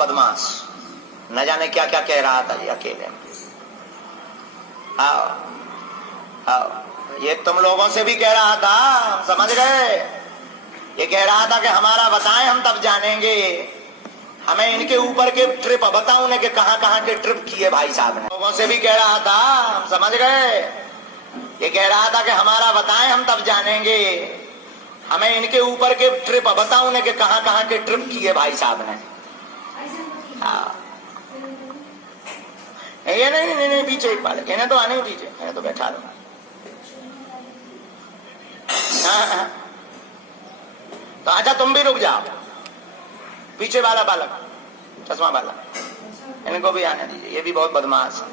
बदमाश, न जाने क्या क्या कह रहा था जी अकेले में। आओ आओ, ये तुम लोगों से भी कह रहा था, समझ गए? ये कह रहा था कि हमारा बताएं हम तब जानेंगे। हमें इनके ऊपर के ट्रिप बताऊं ने कि कहां कहां के ट्रिप किए भाई साहब ने। लोगों से भी कह रहा था, समझ गए? ये कह रहा था कि हमारा बताएं हम तब जानेंगे। हमें इनके ऊपर के ट्रिप बताऊं ने कि कहां कहां के ट्रिप किए भाई साहब ने। हाँ, ये नहीं पीछे एक बार, इन्हें तो आने दीजिए, इन्हें तो बैठा दो। हाँ, तो अच्छा तुम भी रुक जाओ, पीछे वाला बालक चश्मा वाला, इनको भी आने दीजिए। ये भी बहुत बदमाश है,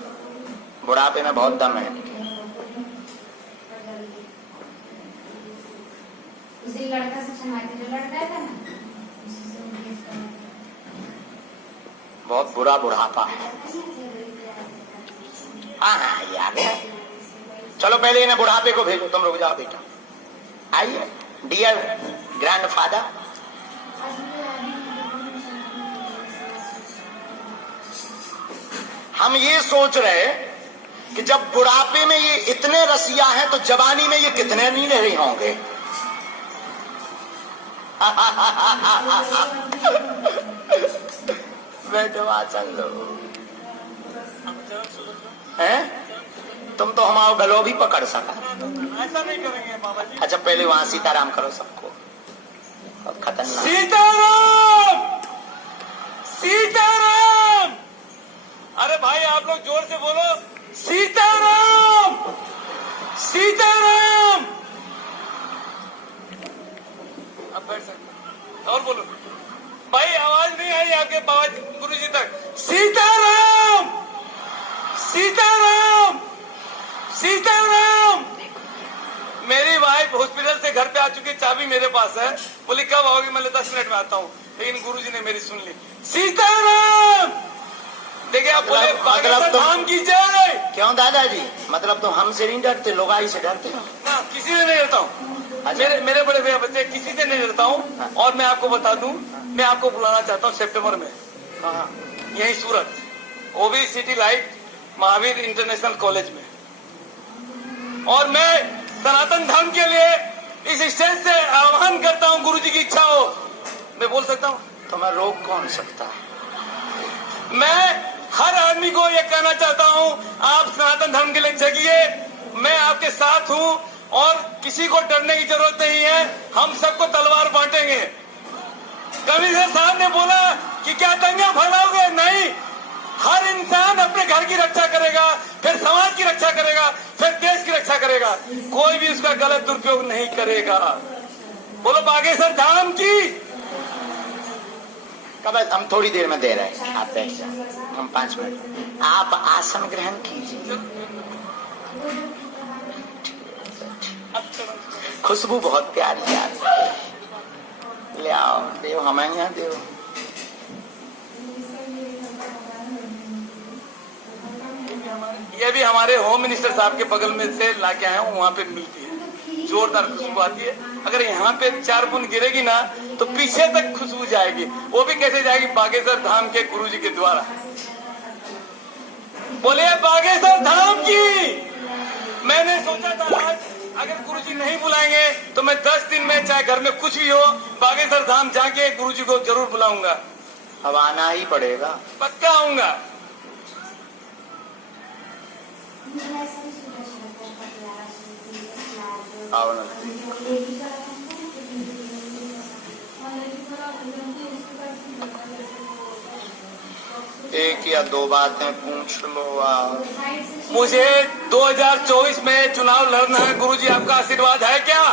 बुढ़ापे में बहुत दम है। उसी लड़का से जो लड़का था ना, बहुत बुरा बुढ़ापा है। हाँ ये आ गया। चलो पहले इन्हें बुढ़ापे को भेजो, तुम रुक जाओ बेटा। आइए डियर ग्रैंडफादर। हम ये सोच रहे कि जब बुढ़ापे में ये इतने रसिया हैं तो जवानी में ये कितने नहीं रहे होंगे। बैठो आसन लो। हैं? तुम तो हमारा गलो भी पकड़ सका। ऐसा नहीं करेंगे बाबा जी। अच्छा पहले वहां सीताराम करो सबको, अब खतरनाक। सीताराम सीताराम। अरे भाई आप लोग जोर से बोलो, सीताराम सीताराम। अब बैठ सकते और बोलो भाई, आवाज नहीं आई आपके बाबा गुरु जी तक। सीताराम सीताराम सीताराम। मेरी वाइफ हॉस्पिटल से घर पे आ चुकी, चाबी मेरे पास है। बोली कब आओगी? मैं 10 मिनट में आता हूँ। लेकिन गुरुजी ने मेरी सुन ली। सीताराम। देखिए आप बोले बागेश्वर धाम की जय। क्यों दादाजी? मतलब तो हमसे नहीं डरते, लोगाई से डरते हो? ना, किसी से नहीं डरता हूँ। मेरे बड़े भैया बच्चे, किसी से नहीं डरता हूँ। और मैं आपको बता दूं, मैं आपको बुलाना चाहता हूँ सितंबर में। यही Surat, OB city light Mahavir international college में। और मैं सनातन धर्म के लिए इस स्टेज से आह्वान करता हूं, गुरुजी की इच्छा हो मैं बोल सकता हूं। तो मैं रोक कौन सकता है? मैं हर आदमी को यह कहना चाहता हूं, आप सनातन धर्म के लिए जगिए। मैं आपके साथ हूं और किसी को डरने की जरूरत नहीं है। हम सबको तलवार बांटेंगे। कमिश्नर साहब ने बोला कि क्या दंगा फैलाओगे? नहीं, हर इंसान अपने घर की रक्षा करेगा, फिर समाज की रक्षा करेगा, फिर देश की रक्षा करेगा। कोई भी उसका गलत दुरुपयोग नहीं करेगा। बोलो बागेश्वर धाम की। कब? हम थोड़ी देर में दे रहे हैं, आप बैठ जाए, हम 5 मिनट। आप आसन ग्रहण कीजिए। खुशबू बहुत प्यारी है, ले आओ, देव हमें यहाँ देव। ये भी हमारे होम मिनिस्टर साहब के बगल में से लाके आए हूँ, वहाँ पे मिलती है, जोरदार खुशबू आती है। अगर यहाँ पे 4 बूंद गिरेगी ना तो पीछे तक खुशबू जाएगी। वो भी कैसे जाएगी? बागेश्वर धाम के गुरुजी के द्वारा। बोलिए बागेश्वर धाम की। मैंने सोचा था आज अगर गुरुजी नहीं बुलाएंगे तो मैं 10 दिन में, चाहे घर में कुछ भी हो, बागेश्वर धाम जाके गुरुजी को जरूर बुलाऊंगा। अब आना ही पड़ेगा, पक्का आऊंगा। आओ ना। एक या 2 बातें पूछ लो आप। मुझे 2024 में चुनाव लड़ना है। गुरुजी आपका आशीर्वाद है क्या?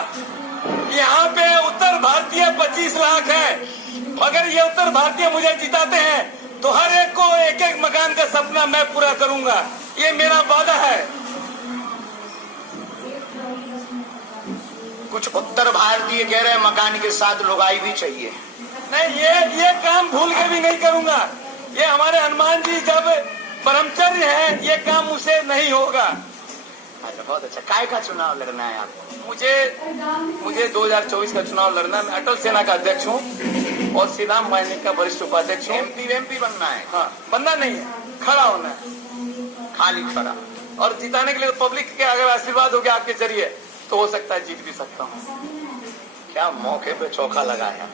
यहाँ पे उत्तर भारतीय 25 लाख है। अगर ये उत्तर भारतीय मुझे जिताते हैं तो हर एक को एक एक मकान का सपना मैं पूरा करूंगा। ये मेरा वादा है। कुछ उत्तर भारतीय कह रहे हैं मकान के साथ लुगाई भी चाहिए। नहीं, ये काम भूल के भी नहीं करूंगा। ये हमारे हनुमान जी जब ब्रह्मचर्य है, ये काम मुझसे नहीं होगा। अच्छा, बहुत अच्छा। काय का चुनाव लड़ना है आपको? मुझे 2024 का चुनाव लड़ना है। मैं अटल सेना का अध्यक्ष हूँ। और सीधाम वाहिनी का वरिष्ठ उपाध्यक्ष हूँ। एमपी बनना है, हाँ, बनना नहीं है, खड़ा होना है खाली खड़ा। और जिताने के लिए पब्लिक के अगर आशीर्वाद हो गया आपके जरिए तो हो सकता है जीत भी सकता हूँ। क्या मौके पे चौका लगाया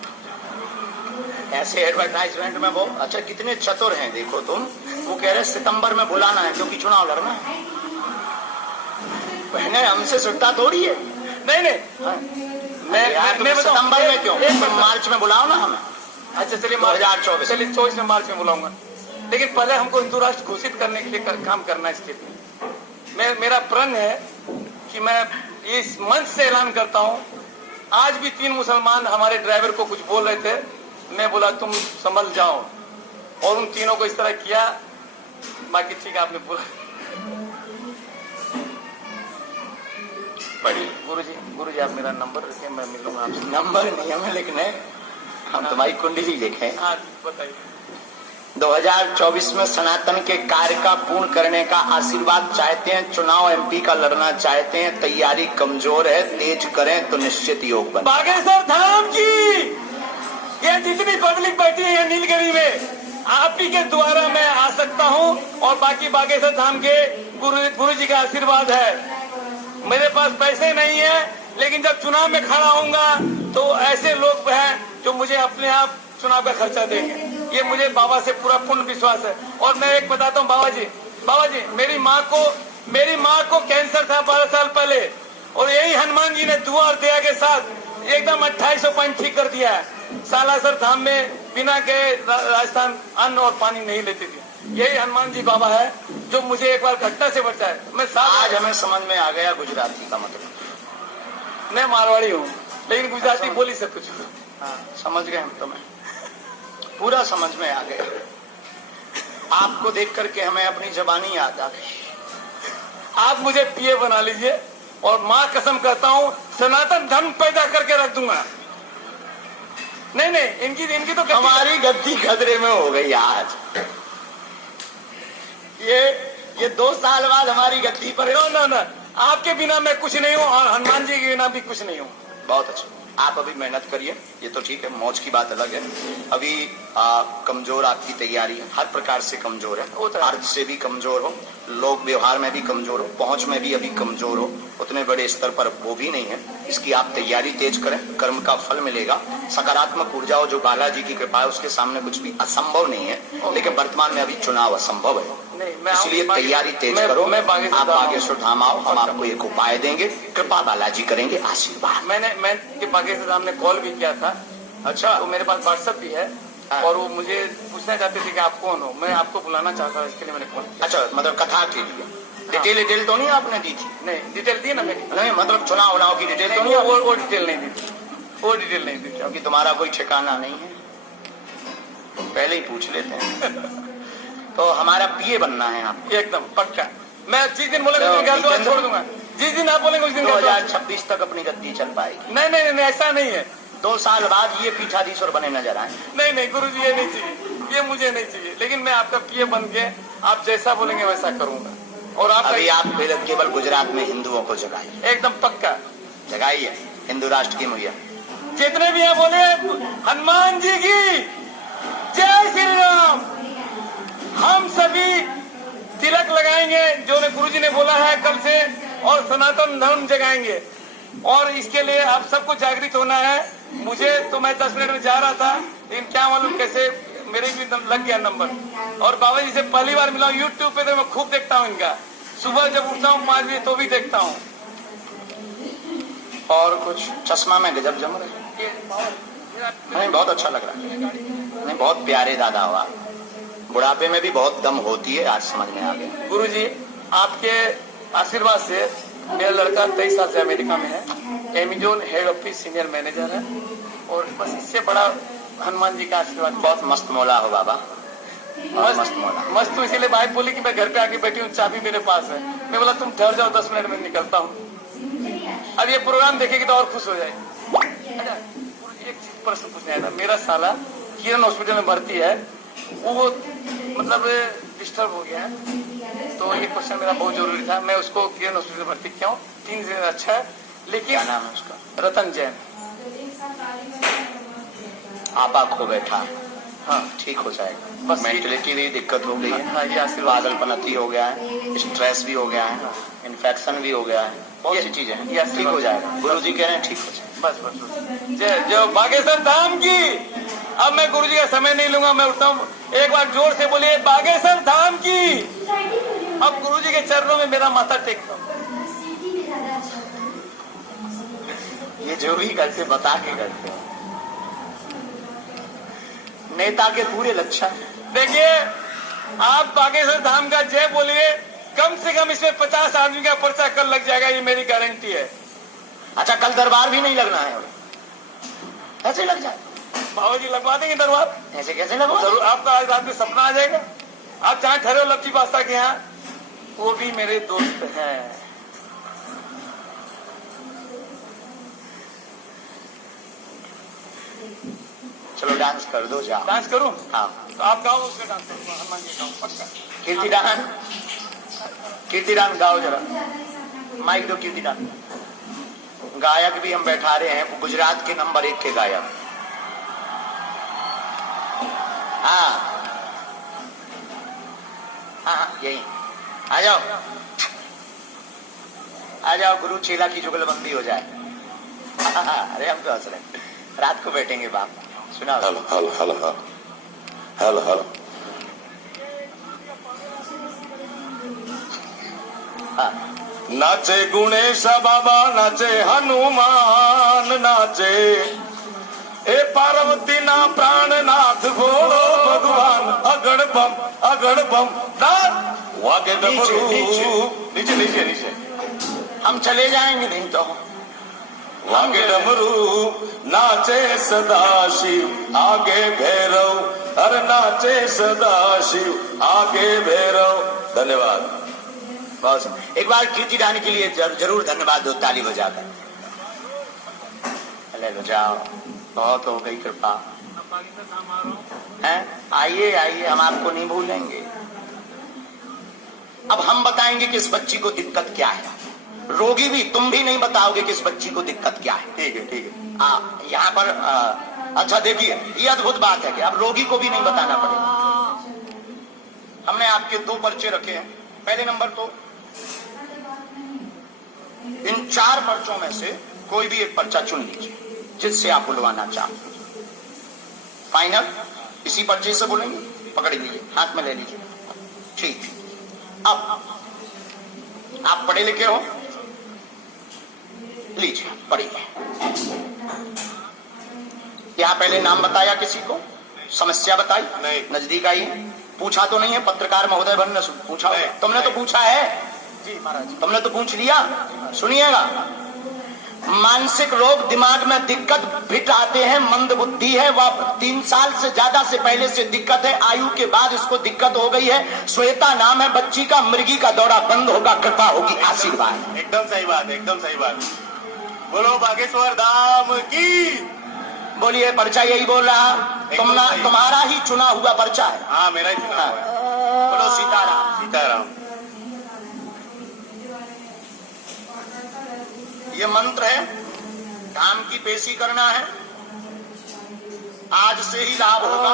ऐसे एडवर्टाइजमेंट में। वो अच्छा कितने चतुर हैं देखो तुम। वो कह रहे सितंबर में बुलाना है क्योंकि चुनाव लड़ना है। बहने हमसे सुट्टा थोड़ी है। नहीं हाँ। मैं बताऊं, सितंबर में क्यों, मार्च में बुलाओ ना हमें। अच्छा चलिए 2024 चलिए 24 में मार्च में बुलाऊंगा, लेकिन पहले हमको हिंदू राष्ट्र घोषित करने के लिए काम करना है। इसके लिए मेरा प्रण है कि मैं इस मंच से ऐलान करता हूँ। आज भी 3 मुसलमान हमारे ड्राइवर को कुछ बोल रहे थे, मैं बोला तुम संभल जाओ, और उन तीनों को इस तरह किया। बाकी ठीक है, आपने बोला। बड़ी गुरुजी आप मेरा नंबर रखिए, मैं मिलूंगा आपसे। नंबर नहीं हमें लिखने, हम तुम्हारी कुंडली लिखें। हाँ बताइए। 2024 में सनातन के कार्य का पूर्ण करने का आशीर्वाद चाहते हैं, चुनाव एमपी का लड़ना चाहते हैं, तैयारी कमजोर है, तेज करें तो निश्चित योग बने। बागेश्वर धाम की ये जितनी पब्लिक बैठी है नीलगिरी में, आप ही के द्वारा मैं आ सकता हूं, और बाकी बागेश्वर धाम के गुरु जी का आशीर्वाद है। मेरे पास पैसे नहीं है, लेकिन जब चुनाव में खड़ा होऊंगा तो ऐसे लोग हैं जो मुझे अपने आप चुनाव का खर्चा देंगे। ये मुझे बाबा से पूरा पूर्ण विश्वास है। और मैं एक बताता हूँ बाबा जी मेरी माँ को कैंसर था 12 साल पहले, और यही हनुमान जी ने दुआ और दया के साथ एकदम 2800 पॉइंट ठीक कर दिया है। सालासर धाम में बिना गए राजस्थान अन्न और पानी नहीं लेती थी। यही हनुमान जी बाबा है जो मुझे एक बार घटना से बचाए। मैं आज हमें समझ में आ गया गुजराती का मतलब। मैं मारवाड़ी हूँ, लेकिन गुजराती बोली सब कुछ। हाँ, समझ गए हम तुम्हें, पूरा समझ में आ गया। आपको देख करके हमें अपनी जबानी याद आ गई। आप मुझे पीए बना लीजिए, और माँ कसम करता हूँ सनातन धर्म पैदा करके रख दूंगा। नहीं इनकी तो हमारी गद्दी खतरे में हो गई आज। ये 2 साल बाद हमारी गद्दी पर। ना आपके बिना मैं कुछ नहीं हूँ, और हनुमान जी के बिना भी कुछ नहीं हूँ। बहुत अच्छा, आप अभी मेहनत करिए, ये तो ठीक है, मौज की बात अलग है। अभी कमजोर आपकी तैयारी है, हर प्रकार से कमजोर है, अर्थ से भी कमजोर हो, लोग व्यवहार में भी कमजोर हो, पहुंच में भी अभी कमजोर हो, उतने बड़े स्तर पर वो भी नहीं है। इसकी आप तैयारी तेज करें, कर्म का फल मिलेगा। सकारात्मक ऊर्जा हो, जो बालाजी की कृपा है, उसके सामने कुछ भी असंभव नहीं है। लेकिन वर्तमान में अभी चुनाव असंभव है, इसलिए तैयारी तेज करो। आप बागेश्वर धाम आओ, हम आपको एक उपाय देंगे, कृपा बालाजी करेंगे, आशीर्वाद। मैं बागेश्वर धाम ने कॉल भी किया था। अच्छा, तो मेरे पास व्हाट्सएप भी है, और वो मुझे पूछना चाहते थे कि आप कौन हो। मैं आपको बुलाना चाहता था, इसके लिए मैंने कॉल किया। अच्छा, मतलब कथा के लिए डिटेल तो नहीं आपने दी थी? नहीं, डिटेल दी ना मेरी। नहीं, मतलब चुनाव की डिटेल तो नहीं? वो डिटेल नहीं दी थी, वो डिटेल नहीं दी थी। क्योंकि तुम्हारा कोई ठिकाना नहीं है, पहले ही पूछ लेते हैं। तो हमारा पीए बनना है आपको एकदम पक्का। मैं जिस दिन बोलेंगे घर द्वार छोड़ दूंगा, जिस दिन आप बोलेंगे उस दिन। 2026 तक अपनी गद्दी चल पाएगी? नहीं ऐसा नहीं है। 2 साल बाद ये पीठाधीश्वर बने नजर आए। नहीं गुरुजी, ये नहीं चाहिए, ये मुझे नहीं चाहिए। लेकिन मैं आपका पीए बन के आप जैसा बोलेंगे वैसा करूंगा। और आप अभी आप केवल गुजरात में हिंदुओं को जगाइए, एकदम पक्का जगाइए, हिंदू राष्ट्र की मुहैया। जितने भी यहाँ बोले हनुमान जी की जय श्री राम, हम सभी तिलक लगाएंगे जो गुरुजी ने बोला है कल से, और सनातन धर्म जगाएंगे। और इसके लिए आप सबको जागृत होना है। मुझे तो मैं 10 मिनट में जा रहा था, लेकिन क्या मालूम कैसे मेरे भी लग गया नंबर। और बाबा जी से पहली बार मिला हूँ यूट्यूब पे, तो मैं खूब देखता हूँ इनका। सुबह जब उठता हूँ 5 बजे तो भी देखता हूँ। और कुछ चश्मा में गजब जम रहे, नहीं बहुत अच्छा लग रहा है, नहीं बहुत प्यारे दादा हुआ। बुढ़ापे में भी बहुत दम होती है, आज समझ में आ गया। गुरुजी आपके आशीर्वाद से मेरा लड़का 23 साल से अमेरिका में है, Amazon head office senior manager है। और बस इससे बड़ा हनुमान जी का आशीर्वाद। बहुत मस्त मौला हो बाबा, मस्त मौला। मस्त तो इसीलिए भाई बोली कि मैं घर पे आके बैठी हूँ, चाबी मेरे पास है। मैं बोला तुम ठहर जाओ, 10 मिनट में निकलता हूँ। अब ये प्रोग्राम देखेगी तो और खुश हो जाएगी। अच्छा, एक प्रश्न पूछना है, मेरा साला किरण हॉस्पिटल में भर्ती है, वो मतलब डिस्टर्ब हो गया है, तो ये क्वेश्चन मेरा बहुत जरूरी था। मैं उसको किरण हॉस्पिटल में भर्ती किया हूँ, 3 दिन अच्छा है। लेकिन क्या नाम है उसका? रतन जैन। आपा खो बैठा है, हाँ ठीक हो जाएगा। बस मेंटलिटी भी दिक्कत हो गई हाँ, ये है, आशीर्वाद। पागलपनती हो गया है, स्ट्रेस भी हो गया है, इन्फेक्शन भी हो गया है, बहुत सी चीजें हैं, ये ठीक हो जाएगा। गुरु जी कह रहे हैं ठीक हो जाएगा। बस बस बस जय जय बागेश्वर धाम की। अब मैं गुरुजी का समय नहीं लूंगा, मैं उठता हूँ। एक बार जोर से बोलिए बागेश्वर धाम की। अब गुरुजी के चरणों में मेरा माथा टेकता हूँ। ये जो भी करते बता के करते हैं, नेता के पूरे लक्षण। देखिए, आप बागेश्वर धाम का जय बोलिए, कम से कम इसमें 50 आदमी का पर्चा कल लग जाएगा, ये मेरी गारंटी है। अच्छा, कल दरबार भी नहीं लगना है, ऐसे लग जाए। बाबा जी लगवा देंगे दरबार। ऐसे कैसे लगवा? जरूर, आपका आज रात में सपना आ जाएगा। आप जहाँ ठहरे हो लक्ष्मी बादशाह के यहाँ, वो भी मेरे दोस्त हैं। चलो डांस कर दो, जाओ। डांस करूं? हाँ, तो आप गाओ, उसका डांस करूंगा, हनुमान जी गाओ पक्का। कीर्तिदान गाओ जरा, माइक दो। कीर्तिदान गायक भी हम बैठा रहे हैं, गुजरात के नंबर 1 के गायक। हाँ हाँ, यही आ जाओ, आ जाओ, गुरु चेला की जुगलबंदी हो जाए। अरे हम तो हंस रहे हैं, रात को बैठेंगे बाप, सुना। Hello hello hello hello hello. हाँ, नाचे गुणेश बाबा, नाचे हनुमान, नाचे ए पार्वती ना प्राणनाथ भोलो भगवान। अगड़ बम नाथ वागे डमरू। नीचे नीचे नीचे, हम चले जाएंगे नहीं तो। वागे डमरू, नाचे सदाशिव आगे भैरव। अरे नाचे सदाशिव आगे भैरव। धन्यवाद। बहुत। एक बार कीर्तिदान के लिए जरूर धन्यवाद दो, ताली बजाकर। ले लो, जाओ, बहुत हो गई कृपा। हैं? आइए आइए, हम आपको नहीं भूलेंगे। अब हम बताएंगे कि इस बच्ची को दिक्कत क्या है। रोगी भी, तुम भी नहीं बताओगे कि इस बच्ची को दिक्कत क्या है। ठीक है ठीक है। हाँ, यहाँ पर अच्छा देखिए, ये अद्भुत बात है कि अब रोगी को भी नहीं बताना पड़ेगा। हमने आपके 2 पर्चे रखे हैं। पहले नंबर तो इन 4 पर्चों में से कोई भी एक पर्चा चुन लीजिए जिससे आप बुलवाना चाहते। फाइनल इसी पर्चे से बोलेंगे, पकड़ लीजिए, हाथ में ले लीजिए। ठीक, अब आप पढ़े लिखे हो, लीजिए पढ़िए। यहाँ पहले नाम बताया किसी को, समस्या बताई नहीं। नजदीक आई, पूछा तो नहीं है पत्रकार महोदय बनने पूछा? तुमने तो पूछा है जी महाराज, तुमने तो पूछ लिया। सुनिएगा, मानसिक रोग, दिमाग में दिक्कत, भिट आते हैं, मंद बुद्धि है, वह 3 साल से ज्यादा से पहले से दिक्कत है, आयु के बाद इसको दिक्कत हो गई है। श्वेता नाम है बच्ची का, मृगी का दौरा बंद होगा, कृपा होगी, आशीर्वाद। एकदम सही बात, एकदम सही बात। बोलो बागेश्वर धाम की। बोलिए, पर्चा यही बोल रहा, तुम्हारा ही चुना हुआ पर्चा है। हाँ, मेरा ही चुना हुआ है। बोलो सीताराम। सीताराम। ये मंत्र है, धाम की पेशी करना है, आज से ही लाभ होगा।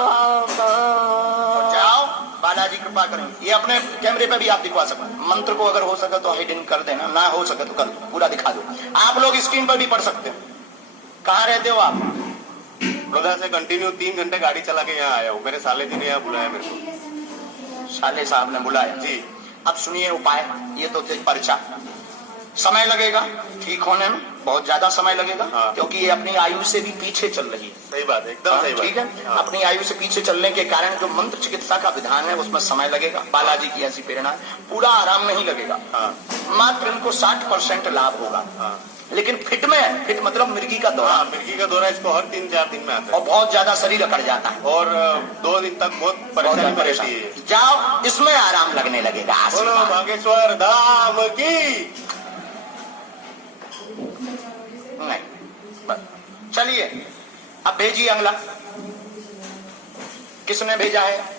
और जाओ, बालाजी कृपा करेंगे। ये अपने कैमरे पे भी आप दिखवा सकते हैं। मंत्र को अगर हो सके तो हिडन कर देना, ना हो सके तो कर दो, पूरा दिखा दो। आप लोग स्क्रीन पर भी पढ़ सकते हो। कहाँ रहते हो आप? बड़ौदा से कंटिन्यू 3 घंटे गाड़ी चला के यहाँ आया हूँ। मेरे साले जी ने यहाँ बुलाया मेरे को। साले साहब ने बुलाया जी। अब सुनिए उपाय, ये तो थे पर्चा। समय लगेगा ठीक होने में, बहुत ज्यादा समय लगेगा। हाँ। क्योंकि ये अपनी आयु से भी पीछे चल रही है। सही बात है, एकदम सही बात। ठीक है। हाँ। अपनी आयु से पीछे चलने के कारण जो मंत्र चिकित्सा का विधान है उसमें समय लगेगा। बालाजी की ऐसी प्रेरणा है, पूरा आराम नहीं लगेगा। हाँ। मात्र इनको 60% लाभ होगा। हाँ। लेकिन फिट में है, फिट मतलब मिर्गी का दौरा। हाँ, मिर्गी का दौरा इसको हर 3-4 दिन में आता है और बहुत ज्यादा शरीर अकड़ जाता है और 2 दिन तक बहुत बहुत परेशानी ज्यादा में रहती है। जाओ, इसमें आराम लगने लगेगा। बोलो आशीर्वाद। बागेश्वर धाम की। नहीं, चलिए अब भेजिए अगला। किसने भेजा है?